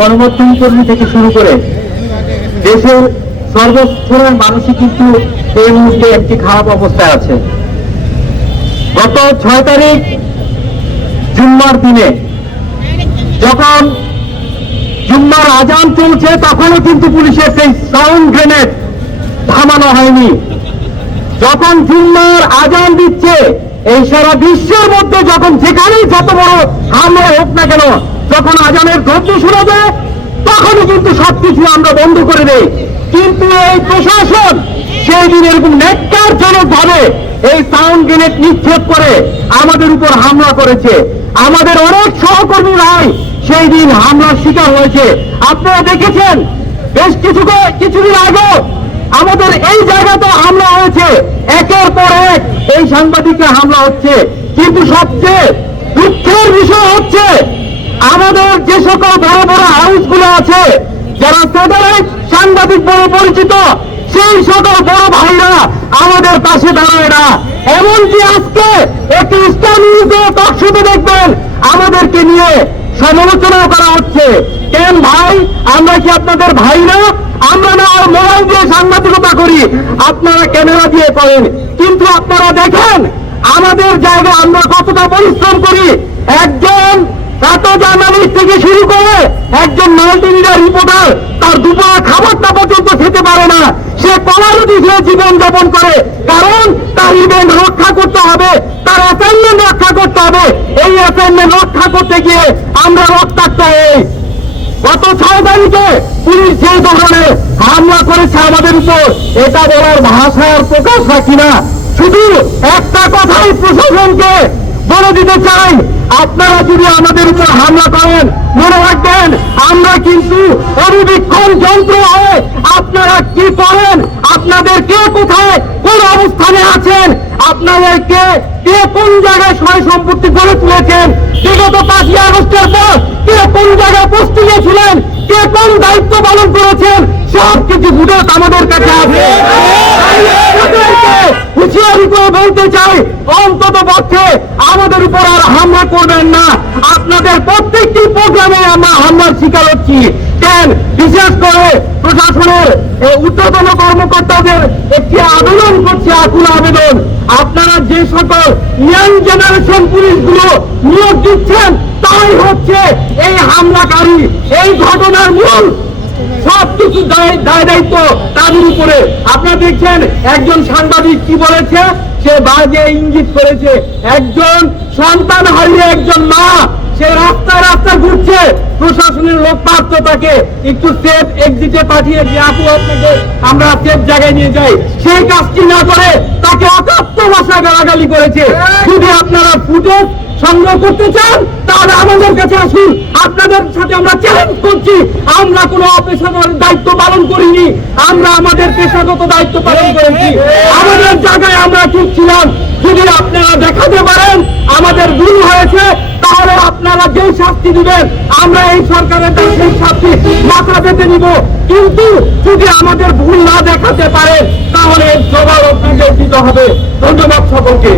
গণমাধ্যম কর্মী থেকে শুরু করে দেশের সর্বস্তরের মানুষই কিন্তু এই মুহূর্তে একটি খারাপ অবস্থায় আছে। গত ছয় তারিখ, জুম্মার দিনে যখন জুম্মার আজান চলছে, তখনও কিন্তু পুলিশের সেই সাউন্ড গ্রেনেড থামানো হয়নি। যখন জুম্মার আজান দিচ্ছে, এই সারা বিশ্বের মধ্যে যখন যেখানেই যত বড় হামলা হোক না কেন যখন আজানের ধ্বনি শোনা তখনই কিন্তু সবকিছু আমরা বন্ধ করে দেই। কিন্তু এই প্রশাসন সেই দিন এরকম ন্যাক্কারজনক ভাবে এই সাউন্ড গ্রেনেড নিক্ষেপ করে আমাদের উপর হামলা করেছে। আমাদের অনেক সহকর্মীরাই সেই দিন হামলার শিকার হয়েছে। আপনারা দেখেছেন? বেশ কিছু কিছুদিন আগে আমাদের এই জায়গাতে হামলা হয়েছে। একের পর এক এই সাংবাদিকরা হামলা হচ্ছে। কিন্তু সবচেয়ে দুঃখের বিষয় হচ্ছে আমাদের যে সকল বড় বড় হাউসগুলো আছে, যারা ফেডারেট সাংবাদিক বলে পরিচিত, সেই সকল বড় ভাইরা আমাদের পাশে দাঁড়ায় না। এমনকি আজকে একটি ইসলাম টকশোতে দেখবেন, আমাদেরকে নিয়ে সমালোচনা করা হচ্ছে। কেন ভাই, আমরা কি আপনাদের ভাই না আমরা না আর মোবাইল দিয়ে সাংবাদিকতা করি, আপনারা ক্যামেরা দিয়ে করেন। কিন্তু আপনারা দেখেন, আমাদের জায়গায় আমরা কতটা পরিশ্রম করি। একজন এত জার্নালিস্ট থেকে শুরু করে একজন মাল্টিমিডিয়া রিপোর্টার তার দুপুরে খাবারটা পর্যন্ত খেতে পারে না। সে কলারুটি খেয়ে জীবন যাপন করে। কারণ তার ইভেন্ট রক্ষা করতে হবে, তার অ্যাসাইনমেন্ট রক্ষা করতে হবে। এই অ্যাসাইনমেন্ট রক্ষা করতে গিয়ে আমরা রক্তাক্ত হই। গত ছয় পুলিশ যে ধরনের হামলা করেছে আমাদের উপর। এটা বলার ভাষার প্রকাশ রাখি না শুধু একটা কথাই প্রশাসনকে বলে দিতে চাই আপনারা যদি আমাদের উপর হামলা করেন, মনে রাখবেন, আমরা কিন্তু অণুবীক্ষণ যন্ত্র হয়ে আপনারা কি করেন? আপনাদের কে কোথায়, কোন অবস্থানে আছেন? আপনাদেরকে কে কোন জায়গায় সয় সম্পত্তি গড়ে তুলেছেন? বিগত পাঁচই আগস্টের পর কে কোন জায়গায় পোস্টিংয়ে ছিলেন কে কোন দায়িত্ব পালন করেছেন? সব কিছু আমাদের কাছে আছে হুঁশিয়ারি করে বলতে চাই, অন্তত পক্ষে আমাদের উপর আর হামলা করবেন না। আপনাদের প্রত্যেকটি প্রোগ্রামে আমরা হামলার শিকার হচ্ছি। কেন? বিশেষ করে প্রশাসনের ঊর্ধ্বতন কর্মকর্তাদের একটি আবেদন করছে আকুল আবেদন। আপনারা যে সকল ইয়াং জেনারেশন পুলিশগুলো নিয়োগ দিচ্ছেন, তাই হচ্ছে এই হামলাকারী। এই ঘটনার মূল সবকিছু দায় দায় দায়িত্ব তাদের উপরে। আপনারা দেখছেন একজন সাংবাদিক কি বলেছে? সে বাজে ইঙ্গিত করেছে। একজন সন্তান হারিয়ে একজন মা সে রাস্তায় রাস্তায় ঘুরছে। প্রশাসনের লোক পাচ্ছ তাকে একটু সেফ এক্সিটে পাঠিয়ে যে আপু আপনাকে আমরা সেফ জায়গায় নিয়ে যাই। সেই কাজটি না করে তাকে অকাত্য ভাষা গালাগালি করেছে। যদি আপনারা ফুটেজ সংগ্রহ করতে চান আমাদের কাছে আসুন। আপনাদের সাথে আমরা চ্যালেঞ্জ করছি। আমরা অপেশাদার দায়িত্ব পালন করিনি। আমরা আমাদের পেশাগত দায়িত্ব পালন করেছি। আমাদের জায়গায় আমরা যদি আপনারা দেখাতে পারেন, আমাদের ভুল হয়েছে, তাহলে আপনারা যেই শাস্তি দিবেন, আমরা এই সরকারের সেই শাস্তি মাথা পেতে নিব। কিন্তু যদি আমাদের ভুল না দেখাতে পারেন, তাহলে জবাব দিতে হবে। ধন্যবাদ সকলকে।